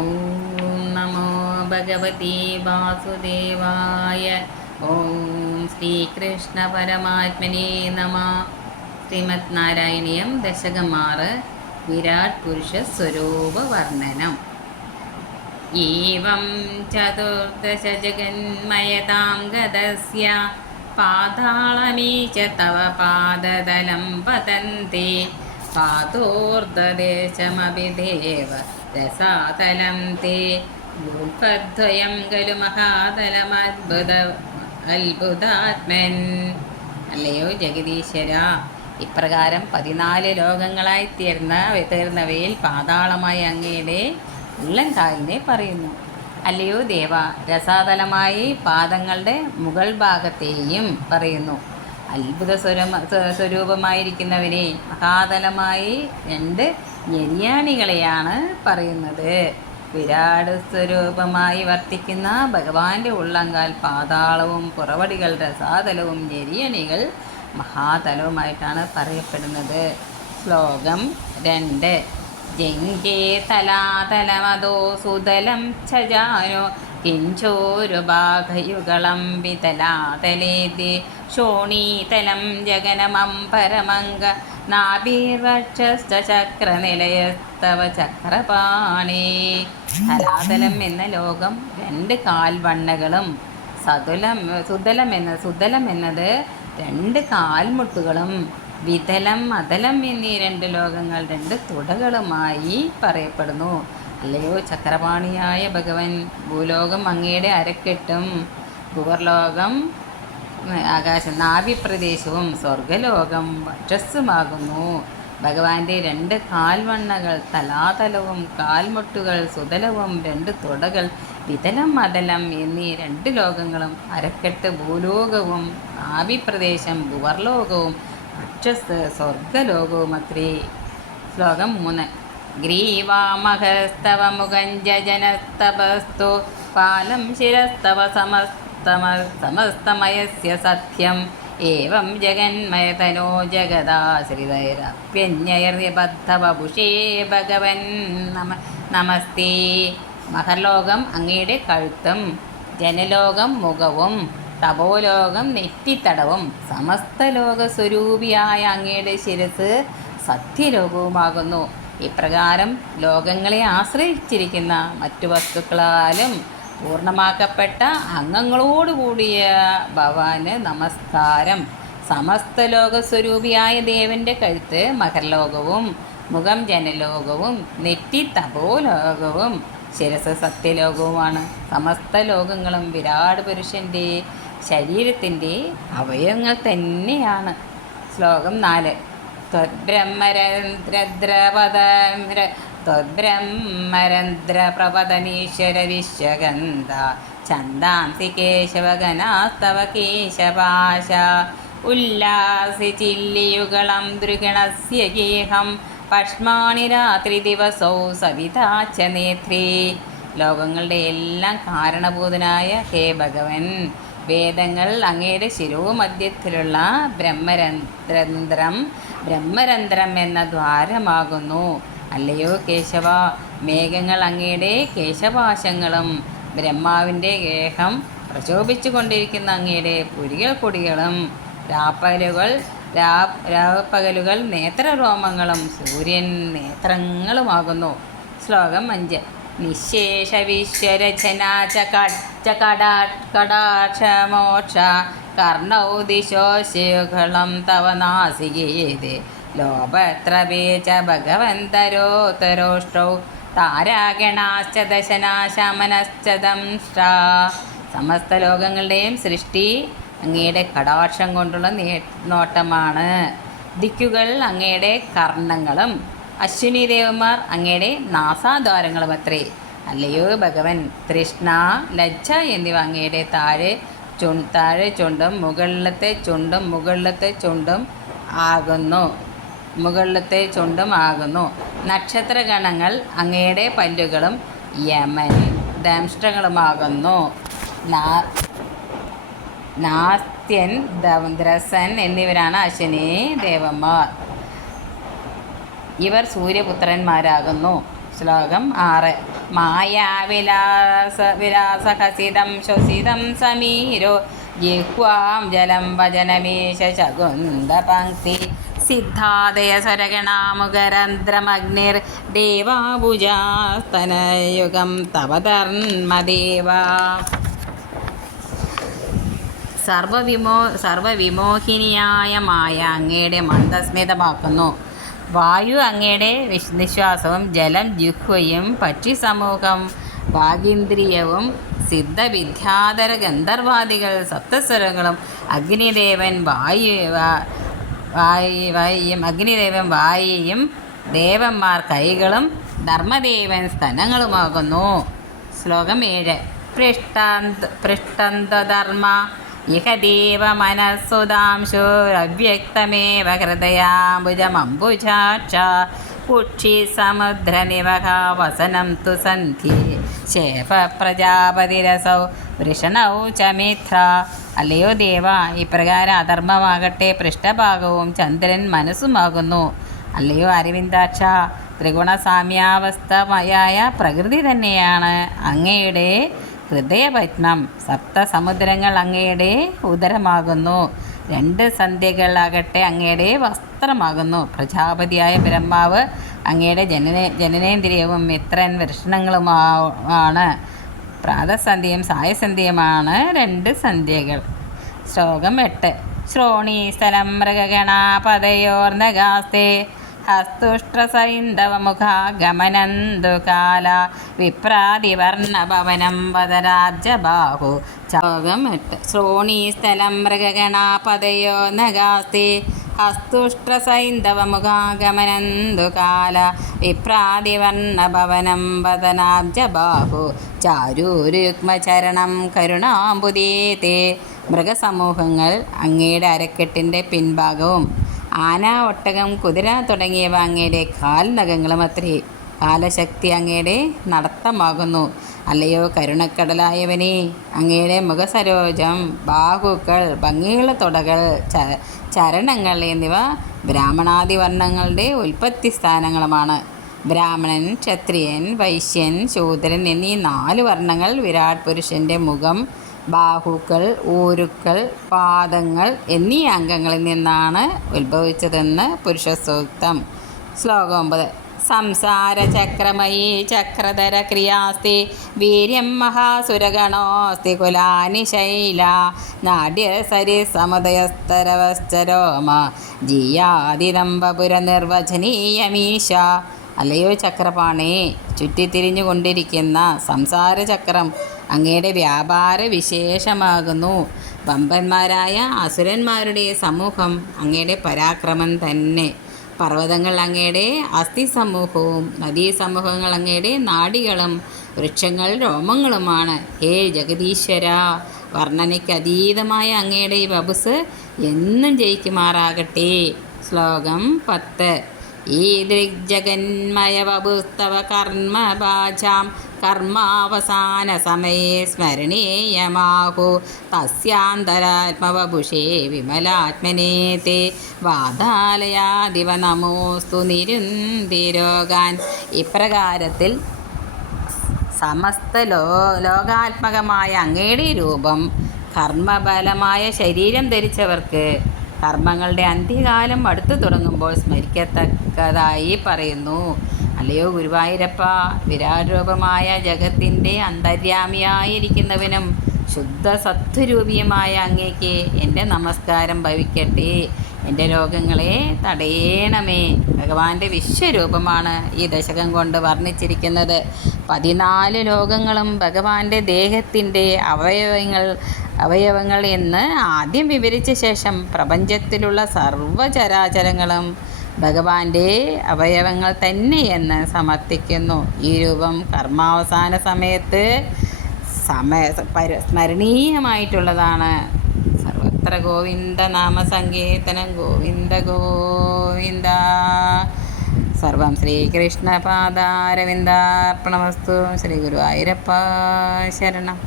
ഓം നമോ ഭഗവതി വാസുദേവായ. ഓം ശ്രീകൃഷ്ണ പരമാത്മനേ നമ. ശ്രീമദ് നാരായണീയം ദശകം 6 വിരാട് പുരുഷ സ്വരൂപ വർണ്ണനം. ഏവം ചതുർദശ ജഗന്മയതാം ഗതസ്യ പാതാളമീശ തവ പാദതലം പതന്തി പാതോർദ്ധദേശമഭിദേവ രസാതലം തേ ഗുൽഫദ്വയം ഖലു അത്ഭുതാത്മൻ. അല്ലയോ ജഗദീശ്വര, ഇപ്രകാരം 14 ലോകങ്ങളായി തീർന്നവയിൽ പാതാളമായി അങ്ങയുടെ ഉള്ളൻകാലിനെ പറയുന്നു. അല്ലയോ ദേവ, രസാതലമായി പാദങ്ങളുടെ മുകൾ ഭാഗത്തെയും പറയുന്നു. അത്ഭുത സ്വരൂപമായിരിക്കുന്നവനെ മഹാതലമായി 2 ഞെരിയാണികളെയാണ് പറയുന്നത്. വിരാട് സ്വരൂപമായി വർത്തിക്കുന്ന ഭഗവാന്റെ ഉള്ളങ്കാൽ പാതാളവും പുറവടികൾ രസാതലവും ഞെരിയണികൾ മഹാതലവുമായിട്ടാണ് പറയപ്പെടുന്നത്. ശ്ലോകം 2. ജംഗേ തലാതലമതോ സുതലം ഛജാനോ കിഞ്ചോരുഭാഗയുഗളം വിതലാതലേതി ശോണീതലം ജഗനമംപരമംഗ നാഭിർവക്ഷശ്ചക്രനിലയസ്തവ ചക്രപാണി. തലാതലം എന്ന ലോകം 2 കാൽവണ്ണകളും സുതലം എന്നത് 2 കാൽമുട്ടുകളും വിതലം അതലം എന്നീ 2 ലോകങ്ങൾ 2 തുടകളുമായി പറയപ്പെടുന്നു. അല്ലയോ ചക്രപാണിയായ ഭഗവൻ, ഭൂലോകം അങ്ങയുടെ അരക്കെട്ടും ഭുവർലോകം ആകാശം നാഭിപ്രദേശവും സ്വർഗലോകം വക്ഷസ്സുമാകുന്നു. ഭഗവാന്റെ 2 കാൽവണ്ണകൾ തലാതലവും കാൽമുട്ടുകൾ സുതലവും 2 തുടകൾ വിതലം അതലം എന്നീ 2 ലോകങ്ങളും അരക്കെട്ട് ഭൂലോകവും നാഭിപ്രദേശം ഭുവർലോകവും വക്ഷസ് സ്വർഗലോകവുമത്രേ. ശ്ലോകം 3. ഗ്രീവാമഹസ്തവ മുഖഞ്ജനസ്തപസ്തു പാലം ശിരസ്തവ സമസ്തമയസ്യ സത്യം ഏവം ജഗന്മയതനോ ജഗദാശ്രിതൈരപ്യന്യയർബദ്ധവപുഷേ ഭഗവൻ നമസ്തേ. മഹർലോകം അങ്ങയുടെ കഴുത്തും ജനലോകം മുഖവും തപോലോകം നെറ്റിത്തടവും സമസ്ത ലോകസ്വരൂപിയായ അങ്ങയുടെ ശിരസ് സത്യലോകവുമാകുന്നു. ഇപ്രകാരം ലോകങ്ങളെ ആശ്രയിച്ചിരിക്കുന്ന മറ്റു വസ്തുക്കളാലും പൂർണ്ണമാക്കപ്പെട്ട അംഗങ്ങളോടുകൂടിയ ഭവാന് നമസ്കാരം. സമസ്ത ലോകസ്വരൂപിയായ ദേവൻ്റെ കഴുത്ത് മകർലോകവും മുഖം ജനലോകവും നെറ്റി തപോലോകവും ശിരസ് സത്യലോകവുമാണ്. സമസ്ത ലോകങ്ങളും വിരാട് പുരുഷൻ്റെ ശരീരത്തിൻ്റെ അവയവങ്ങൾ തന്നെയാണ്. ശ്ലോകം 4. ത്വദ്ബ്രഹ്മരന്ധ്രപ്രപദനീശ്വര വിശ്വഗന്ധ ഛന്ദാംസി കേശവഗനാസ്തവ കേശപാശ ഉല്ലാസി ചില്ലിയുഗളം ദൃഗണസ്യ ഗേഹം പഷ്മാണി രാത്രി ദിവസൗ സവിതാച്ച നേത്രേ. ലോകങ്ങളുടെ എല്ലാം കാരണഭൂതനായ ഹേ ഭഗവൻ, വേദങ്ങൾ അങ്ങയുടെ ശിരോമധ്യത്തിലുള്ള ബ്രഹ്മരന്ധ്രം എന്ന ദ്വാരമാകുന്നു. അല്ലയോ കേശവ, മേഘങ്ങൾ അങ്ങയുടെ കേശപാശങ്ങളും ബ്രഹ്മാവിൻ്റെ ഗേഹം പ്രശോഭിച്ചു കൊണ്ടിരിക്കുന്ന അങ്ങയുടെ പുരികൾ കൊടികളും രാപ്പകലുകൾ നേത്രരോമങ്ങളും സൂര്യൻ നേത്രങ്ങളുമാകുന്നു. ശ്ലോകം 5. നിശേഷ വിശ്വരചനാച കടാക്ഷമോക്ഷ കർണൗ ദിശോശയുഗളം തവ നാസികേത് ലോപത്രപേച ഭഗവന്തരോത്തരോഷ്ടൗ താരാഗണാശ്ച ദശനാശമനശ്ച ദംഷ്ട്രാ. സമസ്ത ലോകങ്ങളുടെയും സൃഷ്ടി അങ്ങയുടെ കടാക്ഷം കൊണ്ടുള്ള നോട്ടമാണ്. ദിക്കുകൾ അങ്ങയുടെ കർണങ്ങളും അശ്വിനി ദേവന്മാർ അങ്ങയുടെ നാസാദ്വാരങ്ങളുമത്രേ. അല്ലയോ ഭഗവൻ, തൃഷ്ണ ലജ്ജ എന്നിവ അങ്ങയുടെ താഴെ ചുണ്ടും മുകളിലത്തെ ചുണ്ടും ആകുന്നു. നക്ഷത്രഗണങ്ങൾ അങ്ങയുടെ പല്ലുകളും യമൻ ദംഷ്ട്രങ്ങളുമാകുന്നു. നാസ്ത്യൻ ദ്രസൻ എന്നിവരാണ് അശ്വിനി ദേവന്മാർ. ഇവർ സൂര്യപുത്രന്മാരാകുന്നു. ശ്ലോകം 6. വിലാസഹസിതം ശ്വസിതം സമീരോ ജിഹ്വാം ജലം വചനമീശ ശകുന്തപംക്തി സിദ്ധാദയ സ്വരഗണാമുഖരന്ധ്രമഗ്നിർ ദേവാഭുജാസ്തനയുഗം തവ ധർമ്മദേവ. സർവവിമോഹിനിയായ മായ അങ്ങയുടെ മന്ദസ്മിതമാക്കുന്നു. വായു അങ്ങയുടെ നിശ്വാസവും ജലം ജിഹ്വയും പക്ഷി സമൂഹം വാഗീന്ദ്രിയവും സിദ്ധവിദ്യാധര ഗന്ധർവാദികൾ സപ്തസ്വരങ്ങളും അഗ്നിദേവൻ വായയും ദേവന്മാർ കൈകളും ധർമ്മദേവൻ സ്തനങ്ങളുമാകുന്നു. ശ്ലോകം 7. പൃഷ്ടന്ധർമ്മ ഇഹ ദേവ മനസ്സുതാംശുരവ്യക്തമേവ ഹൃദയാംബുജമംബുജാക്ഷ പുക്ഷി സമുദ്രനിവഹ വസനം തു സന്ധി ശേഫ പ്രജാപതിരസൗ വൃഷണൗ ച മിത്ര. അല്ലയോ ദേവ, ഇപ്രകാരം അധർമ്മമാകട്ടെ പൃഷ്ഠഭാഗവും ചന്ദ്രൻ മനസ്സുമാകുന്നു. അല്ലയോ അരവിന്ദാക്ഷ, ത്രിഗുണസാമ്യാവസ്ഥയായ പ്രകൃതി തന്നെയാണ് അങ്ങയുടെ ഹൃദയപത്മം. സപ്തസമുദ്രങ്ങൾ അങ്ങയുടെ ഉദരമാകുന്നു. 2 സന്ധ്യകളാകട്ടെ അങ്ങയുടെ വസ്ത്രമാകുന്നു. പ്രജാപതിയായ ബ്രഹ്മാവ് അങ്ങയുടെ ജനനേന്ദ്രിയവും മിത്രൻ വൃഷണങ്ങളുമാണ്. പ്രാതസന്ധ്യയും സായസന്ധ്യയുമാണ് 2 സന്ധ്യകൾ. ശ്ലോകം 8. ശ്രോണീസ്ഥലം മൃഗഗണാപതയോർനഗാസ്തേ ഹസ്തുഷ്ട്രസൈന്ധവമുഖാഗമനന്തുകാല വിപ്രാതിവർണഭവനം വദരാബ്ജബാഹു. ശ്ലോകം 8. ശ്രോണീസ്ഥലം മൃഗഗണാപതയോ നഗാസ്തേ ഹസ്തുഷ്ട്രസൈന്ധവമുഖാഗമനന്തുകാല വിപ്രാതിവർണഭവനം വദനാബ്ജബാഹു. ചാരൂരുക്മചരണം കരുണാംബുദീതേ. മൃഗസമൂഹങ്ങൾ അങ്ങയുടെ അരക്കെട്ടിൻ്റെ പിൻഭാഗവും ആന, ഒട്ടകം, കുതിര തുടങ്ങിയവ അങ്ങയുടെ കാൽനഖങ്ങളും അത്രേ. കാലശക്തി അങ്ങയുടെ നടത്തമാകുന്നു. അല്ലയോ കരുണക്കടലായവനെ, അങ്ങയുടെ മുഖസരോജം, ബാഹുക്കൾ, ഭംഗിയുള്ള തുടകൾ, ചരണങ്ങൾ എന്നിവ ബ്രാഹ്മണാദി വർണ്ണങ്ങളുടെ ഉൽപ്പത്തി സ്ഥാനങ്ങളുമാണ്. ബ്രാഹ്മണൻ, ക്ഷത്രിയൻ, വൈശ്യൻ, ശൂദ്രൻ എന്നീ 4 വർണ്ണങ്ങൾ വിരാട് പുരുഷൻ്റെ മുഖം, ബാഹുക്കൾ, ഊരുക്കൾ, പാദങ്ങൾ എന്നീ അംഗങ്ങളിൽ നിന്നാണ് ഉത്ഭവിച്ചതെന്ന് പുരുഷസൂക്തം. ശ്ലോകം 9. സംസാരചക്രമയീ ചക്രധര ക്രിയാസ്തി വീര്യം മഹാസുരഗണോസ്തി കുലാനി ശൈല നാട്യസരി സമുദയസ്തരവശ്ചരോമ ജിയാതിദംബപുര നിർവചനീയമീശ. അല്ലയോ ചക്രപാണി, ചുറ്റിത്തിരിഞ്ഞുകൊണ്ടിരിക്കുന്ന സംസാരചക്രം അങ്ങയുടെ വ്യാപാര വിശേഷമാകുന്നു. വമ്പന്മാരായ അസുരന്മാരുടെ സമൂഹം അങ്ങയുടെ പരാക്രമം തന്നെ. പർവ്വതങ്ങൾ അങ്ങയുടെ അസ്ഥി സമൂഹവും നദീസമൂഹങ്ങൾ അങ്ങയുടെ നാഡികളും വൃക്ഷങ്ങൾ രോമങ്ങളുമാണ്. ഹേ ജഗദീശ്വര, വർണ്ണനയ്ക്കതീതമായ അങ്ങയുടെ ഈ വപുസ് എന്നും ജയിക്കുമാറാകട്ടെ. ശ്ലോകം 10. ഈ ദൃഗ്ജഗന്മയ വപുസ്തവ കർമ്മഭാജാം കർമാവസാന സമയേ സ്മരണീയമാഹു തസ്യാന്തരാത്മവപുഷേ വിമലാത്മനേ തേ വാതാലയാദിവ നമോസ്തു നിരുന്തിരോഗാൻ. ഇപ്രകാരത്തിൽ സമസ്ത ലോകാത്മകമായ അങ്ങയുടെ രൂപം കർമ്മബലമായ ശരീരം ധരിച്ചവർക്ക് കർമ്മങ്ങളുടെ അന്ത്യകാലം അടുത്തു തുടങ്ങുമ്പോൾ സ്മരിക്കത്തക്കതായി പറയുന്നു. അല്ലയോ ഗുരുവായൂരപ്പ, വിരാട് രൂപമായ ജഗത്തിൻ്റെ അന്തര്യാമിയായിരിക്കുന്നവനും ശുദ്ധ സത്വരൂപിയുമായ അങ്ങേക്ക് എൻ്റെ നമസ്കാരം ഭവിക്കട്ടെ. എൻ്റെ രോഗങ്ങളെ തടയണമേ. ഭഗവാന്റെ വിശ്വരൂപമാണ് ഈ ദശകം കൊണ്ട് വർണ്ണിച്ചിരിക്കുന്നത്. 14 ലോകങ്ങളും ഭഗവാന്റെ ദേഹത്തിൻ്റെ അവയവങ്ങൾ എന്ന് ആദ്യം വിവരിച്ച ശേഷം പ്രപഞ്ചത്തിലുള്ള സർവ്വചരാചരങ്ങളും ഭഗവാന്റെ അവയവങ്ങൾ തന്നെയെന്ന് സമർത്ഥിക്കുന്നു. ഈ രൂപം കർമാവസാന സമയത്ത് സ്മരണീയമായിട്ടുള്ളതാണ്. സർവത്ര ഗോവിന്ദ നാമസങ്കീർത്തനം. ഗോവിന്ദ ഗോവിന്ദ. സർവം ശ്രീകൃഷ്ണപാദാരവിന്ദാർപ്പണമസ്തു. ശ്രീ ഗുരുവായൂരപ്പ ശരണം.